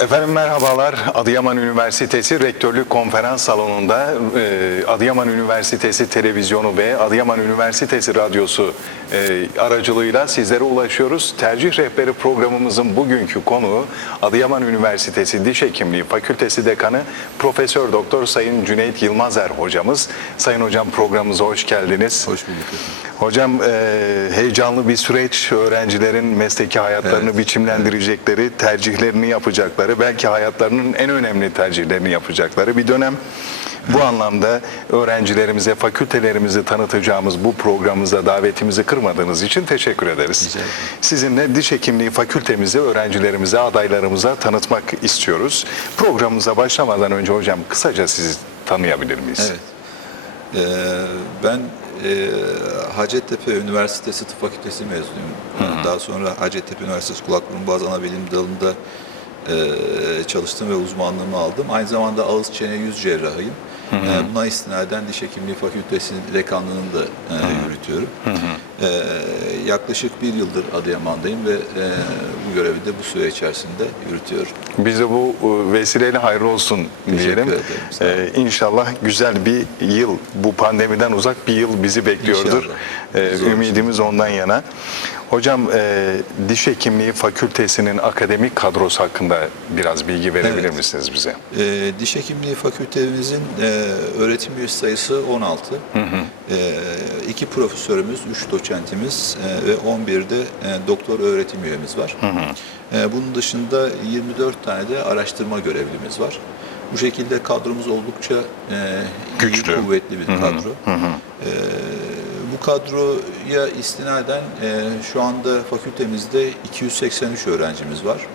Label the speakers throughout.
Speaker 1: Efendim merhabalar. Adıyaman Üniversitesi Rektörlük Konferans Salonu'nda e, Adıyaman Üniversitesi Televizyonu ve Adıyaman Üniversitesi Radyosu e, aracılığıyla sizlere ulaşıyoruz. Tercih Rehberi programımızın bugünkü konuğu Adıyaman Üniversitesi Diş Hekimliği Fakültesi Dekanı Profesör Doktor Sayın Cüneyt Yılmazer hocamız. Sayın hocam programımıza hoş geldiniz.
Speaker 2: Hoş bulduk.
Speaker 1: Hocam e, heyecanlı bir süreç. Öğrencilerin mesleki hayatlarını
Speaker 2: Evet,
Speaker 1: biçimlendirecekleri, tercihlerini yapacakları, belki hayatlarının en önemli tercihlerini yapacakları bir dönem. Bu anlamda öğrencilerimize, fakültelerimizi tanıtacağımız bu programımıza davetimizi kırmadığınız için teşekkür ederiz. Sizinle diş hekimliği fakültemizi öğrencilerimize, adaylarımıza tanıtmak istiyoruz. Programımıza başlamadan önce hocam kısaca sizi tanıyabilir miyiz?
Speaker 2: Evet. Ee, ben e, Hacettepe Üniversitesi Tıp Fakültesi mezunuyum. Daha sonra Hacettepe Üniversitesi Kulak Burun Boğaz Anabilim Dalı'nda çalıştım ve uzmanlığımı aldım. Aynı zamanda ağız çene yüz cerrahıyım. E, buna istinaden Diş Hekimliği Fakültesi'nin dekanlığını da e, yürütüyorum. E, yaklaşık bir yıldır Adıyaman'dayım ve e, bu görevi de bu süre içerisinde yürütüyorum.
Speaker 1: Biz de bu e, vesileyle hayırlı olsun diyelim. Ee, inşallah güzel bir yıl, bu pandemiden uzak bir yıl bizi bekliyordur.
Speaker 2: İnşallah.
Speaker 1: Ee,
Speaker 2: Zor
Speaker 1: ümidimiz ondan yana. Hocam e, Diş Hekimliği Fakültesi'nin akademik kadrosu hakkında biraz bilgi verebilir
Speaker 2: Evet.
Speaker 1: misiniz bize?
Speaker 2: Ee, diş hekimliği fakültemizin e, öğretim üyesi sayısı 16. Ee, iki profesörümüz, üç doçentimiz e, ve 11 de e, doktor öğretim üyemiz var. E, bunun dışında 24 tane de araştırma görevlimiz var. Bu şekilde kadromuz oldukça e, iyi,
Speaker 1: Güçlü.
Speaker 2: kuvvetli bir kadro. E, bu kadroya istinaden e, şu anda fakültemizde 283 öğrencimiz var.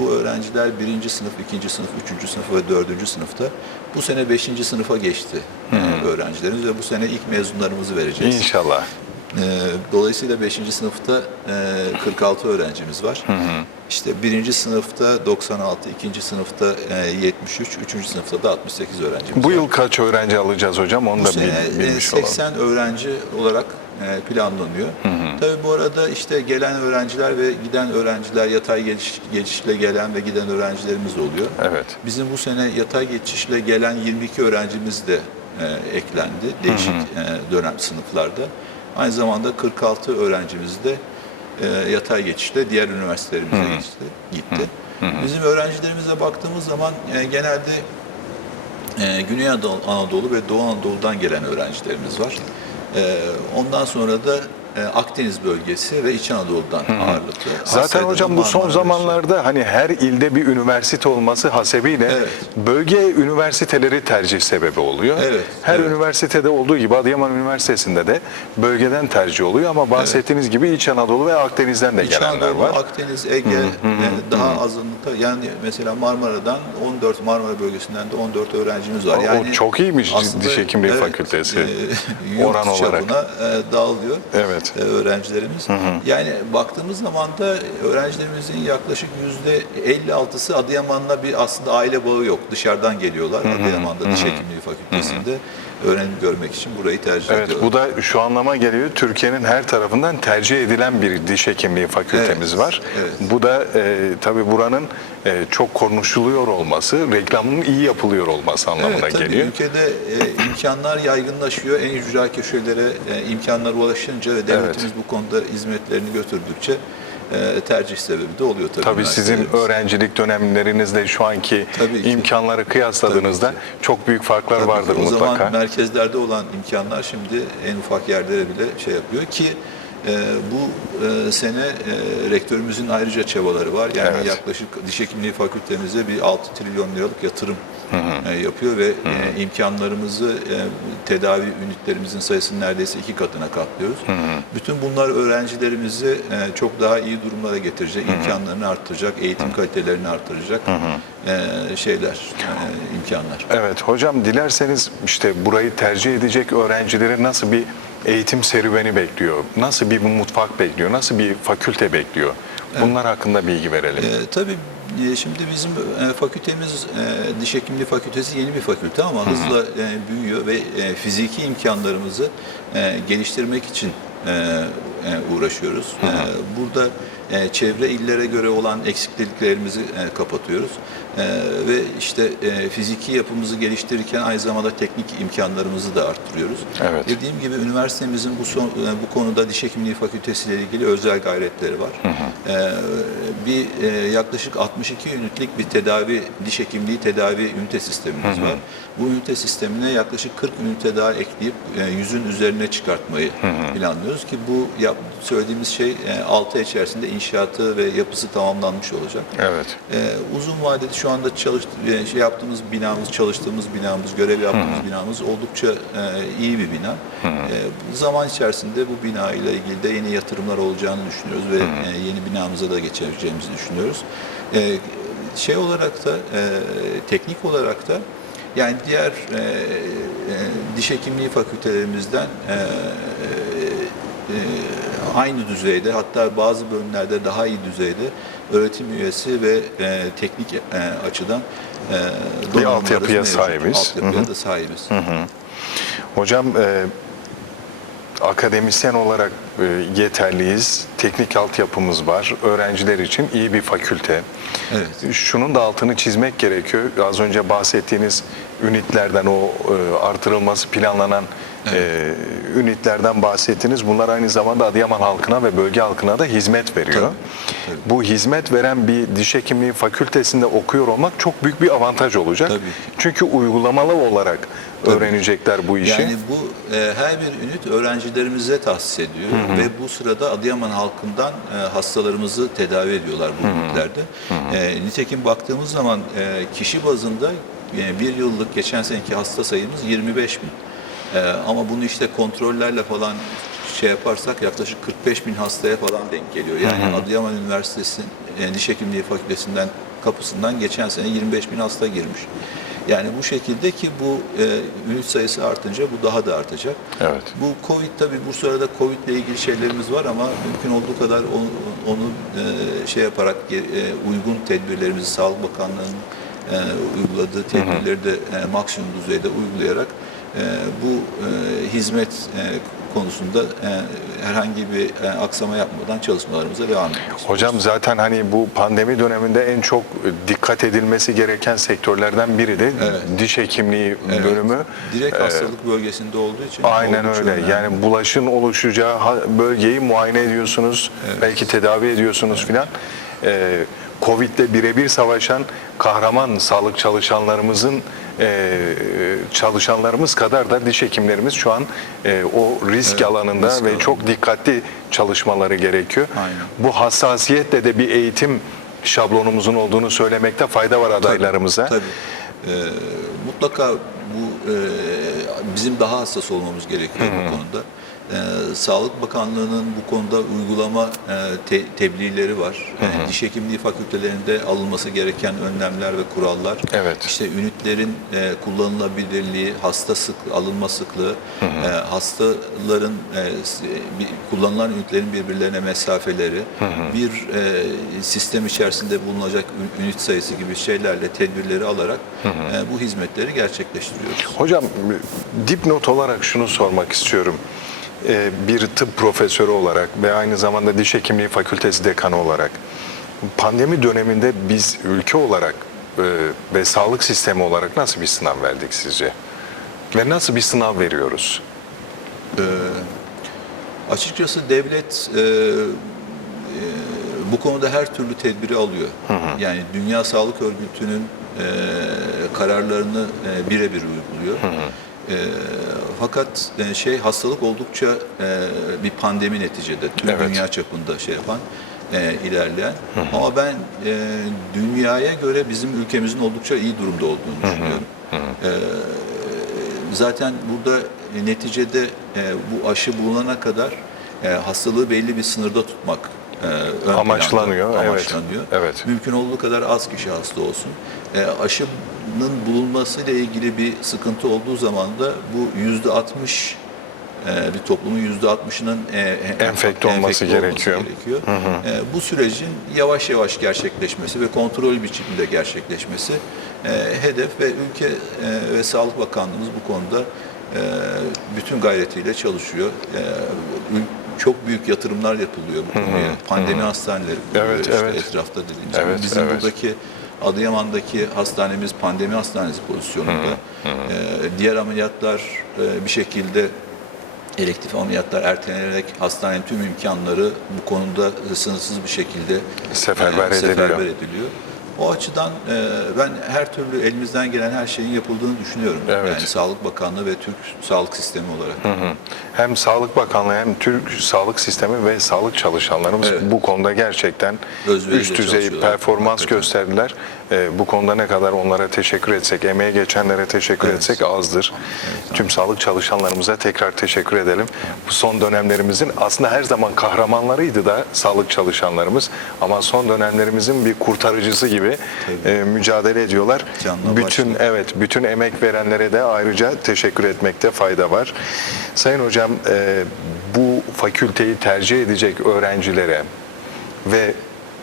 Speaker 2: Bu öğrenciler birinci sınıf, ikinci sınıf, üçüncü sınıf ve dördüncü sınıfta. Bu sene beşinci sınıfa geçti e, öğrencilerimiz ve bu sene ilk mezunlarımızı vereceğiz.
Speaker 1: İnşallah.
Speaker 2: E, dolayısıyla 5. sınıfta e, 46 öğrencimiz var. İşte birinci sınıfta 96, ikinci sınıfta e, 73, üçüncü sınıfta da 68 öğrencimiz
Speaker 1: Bu
Speaker 2: var.
Speaker 1: yıl kaç öğrenci alacağız hocam? Onu
Speaker 2: Bu
Speaker 1: da bil-
Speaker 2: e,
Speaker 1: bilmiş olalım.
Speaker 2: 80 öğrenci olarak e, planlanıyor. Tabii bu arada işte gelen öğrenciler ve giden öğrenciler, yatay geçiş, geçişle gelen ve giden öğrencilerimiz oluyor.
Speaker 1: Evet.
Speaker 2: Bizim bu sene yatay geçişle gelen 22 öğrencimiz de e, eklendi değişik e, dönem sınıflarda. Aynı zamanda 46 öğrencimiz de e, yatay geçişle diğer üniversitelerimize geçti, gitti. Bizim öğrencilerimize baktığımız zaman e, genelde e, Güney Anadolu ve Doğu Anadolu'dan gelen öğrencilerimiz var. E, ondan sonra da Akdeniz bölgesi ve İç Anadolu'dan ağırlıklı.
Speaker 1: Zaten
Speaker 2: Asya'dan
Speaker 1: hocam bu son zamanlarda hani her ilde bir üniversite olması hasebiyle
Speaker 2: Evet.
Speaker 1: bölge üniversiteleri tercih sebebi oluyor.
Speaker 2: Evet,
Speaker 1: Her
Speaker 2: evet.
Speaker 1: üniversitede olduğu gibi Adıyaman Üniversitesi'nde de bölgeden tercih oluyor ama bahsettiğiniz gibi İç Anadolu ve Akdeniz'den de
Speaker 2: İç
Speaker 1: gelenler
Speaker 2: Anadolu,
Speaker 1: var.
Speaker 2: Akdeniz, Ege e, daha azınlıkta yani mesela Marmara'dan 14 Marmara bölgesinden de 14 öğrencimiz var.
Speaker 1: O- o
Speaker 2: Yani
Speaker 1: çok iyiymiş
Speaker 2: aslında,
Speaker 1: Diş Hekimliği Fakültesi.
Speaker 2: e,
Speaker 1: Oran olarak.
Speaker 2: e, dağılıyor
Speaker 1: Evet.
Speaker 2: E, öğrencilerimiz. Yani baktığımız zaman da öğrencilerimizin yaklaşık yüzde 56'sı Adıyaman'la bir aslında aile bağı yok. Dışarıdan geliyorlar. Adıyaman'da Diş Hekimliği Fakültesi'nde öğrenim görmek için burayı tercih
Speaker 1: Evet
Speaker 2: ediyorlar.
Speaker 1: bu da şu anlama geliyor. Türkiye'nin her tarafından tercih edilen bir diş hekimliği fakültemiz
Speaker 2: Evet,
Speaker 1: var.
Speaker 2: evet.
Speaker 1: Bu da e, tabii buranın e, çok konuşuluyor olması, reklamının iyi yapılıyor olması anlamına
Speaker 2: Evet, tabii
Speaker 1: geliyor.
Speaker 2: ülkede e, imkanlar yaygınlaşıyor. En ücra köşelere e, imkanlar ulaşınca ve devletimiz bu konuda hizmetlerini götürdükçe e, tercih sebebi de oluyor tabii.
Speaker 1: Tabii sizin öğrencilik dönemlerinizle şu anki
Speaker 2: Tabii ki.
Speaker 1: imkanları kıyasladığınızda
Speaker 2: Tabii
Speaker 1: çok büyük farklar
Speaker 2: Tabii
Speaker 1: vardır
Speaker 2: ki. o
Speaker 1: mutlaka.
Speaker 2: zaman merkezlerde olan imkanlar şimdi en ufak yerlere bile şey yapıyor ki bu e, sene e, rektörümüzün ayrıca çabaları var. Yani
Speaker 1: Evet.
Speaker 2: yaklaşık diş hekimliği fakültemize bir 6 trilyon liralık yatırım e, yapıyor ve e, imkanlarımızı e, tedavi ünitlerimizin sayısını neredeyse iki katına katlıyoruz. Bütün bunlar öğrencilerimizi çok daha iyi durumlara getirecek, imkanlarını arttıracak, eğitim kalitelerini arttıracak e, şeyler, e, imkanlar.
Speaker 1: Evet hocam dilerseniz işte burayı tercih edecek öğrencileri nasıl bir eğitim serüveni bekliyor? Nasıl bir mutfak bekliyor? Nasıl bir fakülte bekliyor? Bunlar hakkında bilgi verelim.
Speaker 2: E, tabii şimdi bizim e, fakültemiz e, diş hekimliği fakültesi yeni bir fakülte ama hızla e, büyüyor ve fiziki imkanlarımızı geliştirmek için uğraşıyoruz. Burada çevre illere göre olan eksikliklerimizi kapatıyoruz. E, ve işte e, fiziki yapımızı geliştirirken aynı zamanda teknik imkanlarımızı da arttırıyoruz.
Speaker 1: Evet.
Speaker 2: Dediğim gibi üniversitemizin bu, son, e, bu konuda diş hekimliği fakültesiyle ilgili özel gayretleri var. E, bir e, yaklaşık 62 ünitlik bir tedavi diş hekimliği tedavi ünite sistemimiz var. Bu ünite sistemine yaklaşık 40 ünite daha ekleyip e, yüzün üzerine çıkartmayı planlıyoruz ki bu yap, söylediğimiz şey 6 ay içerisinde inşaatı ve yapısı tamamlanmış olacak.
Speaker 1: Evet.
Speaker 2: Ee, uzun vadede şu anda çalış, e, şey yaptığımız binamız, çalıştığımız binamız, görev yaptığımız binamız oldukça e, iyi bir bina. E, zaman içerisinde bu bina ile ilgili de yeni yatırımlar olacağını düşünüyoruz ve e, yeni binamıza da geçeceğimizi düşünüyoruz. E, şey olarak da e, teknik olarak da yani diğer e, e, diş hekimliği fakültelerimizden e, e, aynı düzeyde hatta bazı bölümlerde daha iyi düzeyde öğretim üyesi ve e, teknik e, açıdan e, donanımlarımız
Speaker 1: altyapıya sahibiz.
Speaker 2: Altyapıya
Speaker 1: Hı hı.
Speaker 2: da sahibiz.
Speaker 1: Hocam e, akademisyen olarak e, yeterliyiz. Teknik altyapımız var. Öğrenciler için iyi bir fakülte.
Speaker 2: Evet.
Speaker 1: Şunun da altını çizmek gerekiyor. Az önce bahsettiğiniz ünitlerden o e, artırılması planlanan e, ünitlerden bahsettiniz. Bunlar aynı zamanda Adıyaman halkına ve bölge halkına da hizmet veriyor.
Speaker 2: Tabii,
Speaker 1: Bu hizmet veren bir diş hekimliği fakültesinde okuyor olmak çok büyük bir avantaj olacak.
Speaker 2: Tabii.
Speaker 1: Çünkü uygulamalı olarak öğrenecekler bu işi.
Speaker 2: Yani bu e, her bir ünit öğrencilerimize tahsis ediyor ve bu sırada Adıyaman halkından e, hastalarımızı tedavi ediyorlar bu ünitlerde. E, nitekim baktığımız zaman e, kişi bazında e, bir yıllık geçen seneki hasta sayımız 25 bin. E, ama bunu işte kontrollerle falan şey yaparsak yaklaşık 45 bin hastaya falan denk geliyor. Yani Adıyaman Üniversitesi e, Diş Hekimliği Fakültesinden kapısından geçen sene 25 bin hasta girmiş. Yani bu şekilde ki bu e, ünit sayısı artınca bu daha da artacak.
Speaker 1: Evet.
Speaker 2: Bu Covid tabii bu sırada Covid ile ilgili şeylerimiz var ama mümkün olduğu kadar onu, onu e, şey yaparak e, uygun tedbirlerimizi Sağlık Bakanlığı'nın e, uyguladığı tedbirleri de e, maksimum düzeyde uygulayarak bu e, hizmet e, konusunda e, herhangi bir aksama yapmadan çalışmalarımıza devam ediyoruz.
Speaker 1: Hocam zaten hani bu pandemi döneminde en çok dikkat edilmesi gereken sektörlerden biri de
Speaker 2: Evet.
Speaker 1: diş hekimliği
Speaker 2: Evet.
Speaker 1: bölümü.
Speaker 2: Direkt
Speaker 1: Ee,
Speaker 2: hastalık bölgesinde olduğu için
Speaker 1: Aynen
Speaker 2: oldukça
Speaker 1: öyle.
Speaker 2: önemli.
Speaker 1: Yani bulaşın oluşacağı bölgeyi muayene ediyorsunuz, belki tedavi ediyorsunuz filan. Ee, Covid'le birebir savaşan kahraman sağlık çalışanlarımızın e, çalışanlarımız kadar da diş hekimlerimiz şu an e, o risk
Speaker 2: Evet,
Speaker 1: alanında
Speaker 2: risk
Speaker 1: ve
Speaker 2: alanında.
Speaker 1: çok dikkatli çalışmaları gerekiyor.
Speaker 2: Aynen.
Speaker 1: Bu hassasiyetle de bir eğitim şablonumuzun olduğunu söylemekte fayda var adaylarımıza.
Speaker 2: Tabii. Ee, mutlaka bu e, bizim daha hassas olmamız gerekiyor bu konuda. Ee, Sağlık Bakanlığı'nın bu konuda uygulama e, te- tebliğleri var. Yani diş hekimliği fakültelerinde alınması gereken önlemler ve kurallar.
Speaker 1: Evet.
Speaker 2: İşte ünitlerin e, kullanılabilirliği, hasta sık alınma sıklığı, e, hastaların e, bir- kullanılan ünitlerin birbirlerine mesafeleri, bir e, sistem içerisinde bulunacak ün- ünit sayısı gibi şeylerle tedbirleri alarak e, bu hizmetleri gerçekleştiriyoruz.
Speaker 1: Hocam dipnot olarak şunu sormak istiyorum. Ee, Bir tıp profesörü olarak ve aynı zamanda diş hekimliği fakültesi dekanı olarak pandemi döneminde biz ülke olarak e, ve sağlık sistemi olarak nasıl bir sınav verdik sizce? Ve nasıl bir sınav veriyoruz?
Speaker 2: Açıkçası devlet e, e, bu konuda her türlü tedbiri alıyor. Yani Dünya Sağlık Örgütü'nün e, kararlarını e, birebir uyguluyor. E, fakat e, şey hastalık oldukça e, bir pandemi neticede tüm
Speaker 1: Evet.
Speaker 2: dünya çapında şey yapan e, ilerleyen. Ama ben e, dünyaya göre bizim ülkemizin oldukça iyi durumda olduğunu düşünüyorum. E, zaten burada e, neticede e, bu aşı bulunana kadar e, hastalığı belli bir sınırda tutmak e, ön
Speaker 1: Amaçlanıyor,
Speaker 2: planda,
Speaker 1: evet.
Speaker 2: amaçlanıyor.
Speaker 1: Evet.
Speaker 2: Mümkün olduğu kadar az kişi hasta olsun. E, aşının bulunması ile ilgili bir sıkıntı olduğu zaman da bu yüzde 60 bir toplumun yüzde 60'ının
Speaker 1: Enfekte olması gerekiyor.
Speaker 2: gerekiyor. E, bu sürecin yavaş yavaş gerçekleşmesi ve kontrol biçiminde gerçekleşmesi e, hedef ve ülke e, ve Sağlık Bakanlığımız bu konuda e, bütün gayretiyle çalışıyor. E, ül- çok büyük yatırımlar yapılıyor bu konuya. Pandemi hastaneleri kuruluyor
Speaker 1: Evet,
Speaker 2: işte
Speaker 1: evet.
Speaker 2: etrafta dediğimiz.
Speaker 1: Evet,
Speaker 2: Bizim
Speaker 1: evet.
Speaker 2: buradaki Adıyaman'daki hastanemiz pandemi hastanesi pozisyonunda. E, diğer ameliyatlar e, bir şekilde elektif ameliyatlar ertelenerek hastanenin tüm imkanları bu konuda sınırsız bir şekilde
Speaker 1: Seferber
Speaker 2: e,
Speaker 1: ediliyor.
Speaker 2: seferber ediliyor. O açıdan e, ben her türlü elimizden gelen her şeyin yapıldığını düşünüyorum.
Speaker 1: Evet.
Speaker 2: Yani Sağlık Bakanlığı ve Türk Sağlık Sistemi olarak.
Speaker 1: Hem Sağlık Bakanlığı hem Türk Sağlık Sistemi ve sağlık çalışanlarımız
Speaker 2: Evet.
Speaker 1: bu konuda gerçekten
Speaker 2: Özveriyle
Speaker 1: üst düzey performans gösterdiler. Ee, bu konuda ne kadar onlara teşekkür etsek, emeğe geçenlere teşekkür
Speaker 2: Evet.
Speaker 1: etsek azdır. Tüm sağlık çalışanlarımıza tekrar teşekkür edelim. Bu son dönemlerimizin aslında her zaman kahramanlarıydı da sağlık çalışanlarımız ama son dönemlerimizin bir kurtarıcısı gibi e, mücadele ediyorlar.
Speaker 2: Canla
Speaker 1: bütün
Speaker 2: başla.
Speaker 1: Evet, bütün emek verenlere de ayrıca teşekkür etmekte fayda var. Sayın Hocam, e, bu fakülteyi tercih edecek öğrencilere ve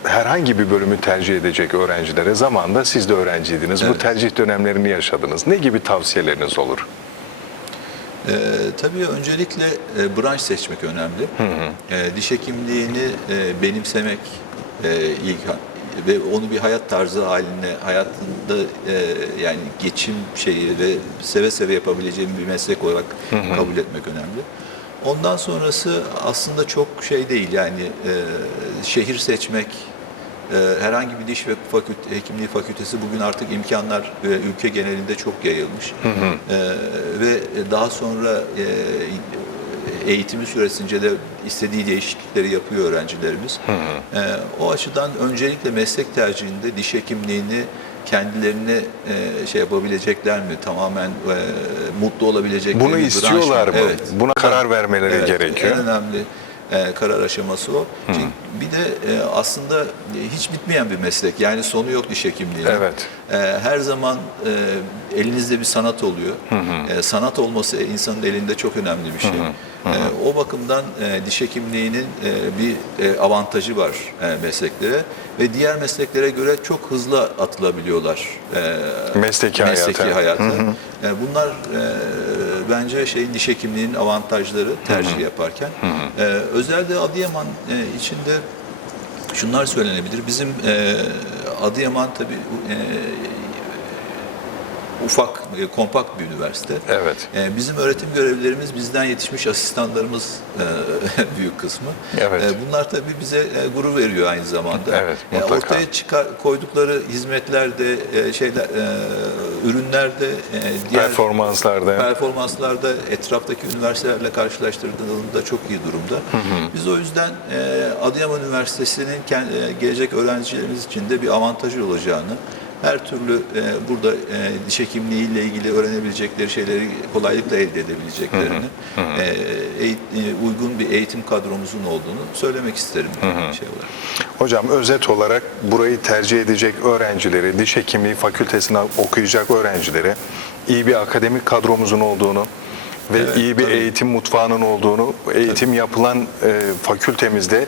Speaker 1: herhangi bir bölümü tercih edecek öğrencilere zamanında siz de öğrenciydiniz. Bu
Speaker 2: Evet.
Speaker 1: tercih dönemlerini yaşadınız. Ne gibi tavsiyeleriniz olur?
Speaker 2: E, tabii öncelikle e, branş seçmek önemli. E, diş hekimliğini e, benimsemek e, ilk ve onu bir hayat tarzı haline, hayatında e, yani geçim şeyi ve seve seve yapabileceğim bir meslek olarak kabul etmek önemli. Ondan sonrası aslında çok şey değil yani e, şehir seçmek, herhangi bir diş ve fakülte, hekimliği fakültesi bugün artık imkanlar e, ülke genelinde çok yayılmış. E, ve daha sonra e, eğitimi süresince de istediği değişiklikleri yapıyor öğrencilerimiz. E, o açıdan öncelikle meslek tercihinde diş hekimliğini kendilerine e, şey yapabilecekler mi? Tamamen e, mutlu olabilecekler
Speaker 1: Bunu
Speaker 2: bir branş
Speaker 1: istiyorlar mı? Buna karar vermeleri
Speaker 2: Evet,
Speaker 1: gerekiyor.
Speaker 2: En önemli e, karar aşaması o. Çünkü bir de e, aslında e, hiç bitmeyen bir meslek. Yani sonu yok diş hekimliğinin.
Speaker 1: Evet.
Speaker 2: E, her zaman e, elinizde bir sanat oluyor. E, sanat olması insanın elinde çok önemli bir şey. E, o bakımdan e, diş hekimliğinin e, bir e, avantajı var e, mesleklere ve diğer mesleklere göre çok hızlı atılabiliyorlar. E,
Speaker 1: Mesleki hayata.
Speaker 2: hayata. E, bunlar e, bence şeyin diş hekimliğinin avantajları tercih yaparken. E, özellikle Adıyaman e, içinde şunlar söylenebilir. Bizim e, Adıyaman tabii e, ufak, e, kompakt bir üniversite.
Speaker 1: Evet.
Speaker 2: E, bizim öğretim görevlilerimiz bizden yetişmiş asistanlarımız e, büyük kısmı.
Speaker 1: Evet.
Speaker 2: E, bunlar tabii bize e, gurur veriyor aynı zamanda.
Speaker 1: Evet,
Speaker 2: E,
Speaker 1: mutlaka.
Speaker 2: ortaya çıkar koydukları hizmetlerde, e, şeyler, e, ürünlerde, e, diğer
Speaker 1: Performanslarda.
Speaker 2: performanslarda etraftaki üniversitelerle karşılaştırdığında çok iyi durumda. Biz o yüzden e, Adıyaman Üniversitesi'nin gelecek öğrencilerimiz için de bir avantajı olacağını, her türlü e, burada e, diş hekimliği ile ilgili öğrenebilecekleri şeyleri kolaylıkla elde edebileceklerini, e, eğit- e, uygun bir eğitim kadromuzun olduğunu söylemek isterim şey olarak.
Speaker 1: Hocam özet olarak burayı tercih edecek öğrencileri, diş hekimliği fakültesine okuyacak öğrencilere iyi bir akademik kadromuzun olduğunu ve
Speaker 2: Evet,
Speaker 1: iyi bir
Speaker 2: tabii.
Speaker 1: eğitim mutfağının olduğunu, eğitim yapılan e, fakültemizde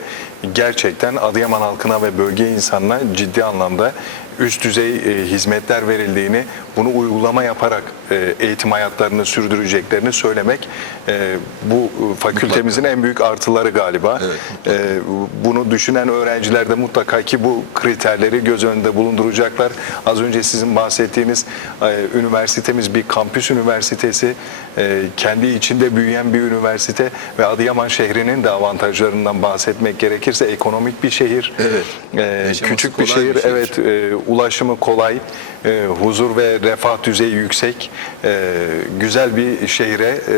Speaker 1: gerçekten Adıyaman halkına ve bölge insanına ciddi anlamda üst düzey e, hizmetler verildiğini, bunu uygulama yaparak e, eğitim hayatlarını sürdüreceklerini söylemek e, bu fakültemizin en büyük artıları galiba.
Speaker 2: Evet,
Speaker 1: E, bunu düşünen öğrenciler de mutlaka ki bu kriterleri göz önünde bulunduracaklar. Az önce sizin bahsettiğiniz e, üniversitemiz bir kampüs üniversitesi, e, kendi içinde büyüyen bir üniversite ve Adıyaman şehrinin de avantajlarından bahsetmek gerekirse ekonomik bir şehir.
Speaker 2: Evet.
Speaker 1: E, küçük bir
Speaker 2: kolay bir
Speaker 1: şehir,
Speaker 2: şehir.
Speaker 1: evet e, ulaşımı kolay, e, huzur ve refah düzeyi yüksek, e, güzel bir şehre e,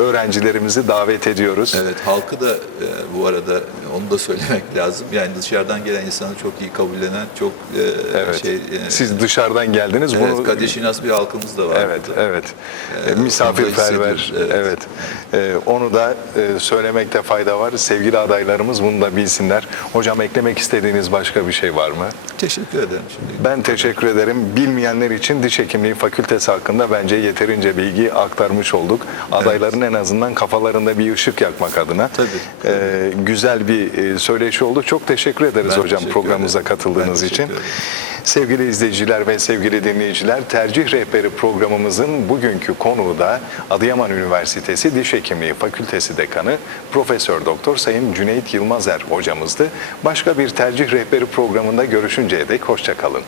Speaker 1: öğrencilerimizi davet ediyoruz.
Speaker 2: Evet, halkı da e, bu arada onu da söylemek lazım. Yani dışarıdan gelen insanı çok iyi kabullenen, çok e,
Speaker 1: Evet.
Speaker 2: şey... e,
Speaker 1: Siz dışarıdan geldiniz.
Speaker 2: evet,
Speaker 1: bunu
Speaker 2: Kadeşinas bir halkımız da var.
Speaker 1: Evet,
Speaker 2: burada.
Speaker 1: evet.
Speaker 2: Ee,
Speaker 1: E, Misafirperver. Evet.
Speaker 2: evet.
Speaker 1: E, onu da e, söylemekte fayda var. Sevgili adaylarımız bunu da bilsinler. Hocam eklemek istediğiniz başka bir şey var mı?
Speaker 2: Teşekkür ederim şimdi.
Speaker 1: Ben teşekkür ederim. Bilmeyenler için diş hekimliği fakültesi hakkında bence yeterince bilgi aktarmış olduk. Adayların en azından kafalarında bir ışık yakmak adına.
Speaker 2: Tabii,
Speaker 1: e, güzel bir bir e, söyleşi oldu. Çok teşekkür ederiz
Speaker 2: Ben
Speaker 1: hocam
Speaker 2: teşekkür
Speaker 1: programımıza
Speaker 2: ederim.
Speaker 1: katıldığınız
Speaker 2: Ben
Speaker 1: için. Sevgili izleyiciler ve sevgili dinleyiciler, Tercih Rehberi programımızın bugünkü konuğu da Adıyaman Üniversitesi Diş Hekimliği Fakültesi Dekanı Profesör Doktor Sayın Cüneyt Yılmazer hocamızdı. Başka bir Tercih Rehberi programında görüşünceye dek hoşçakalın.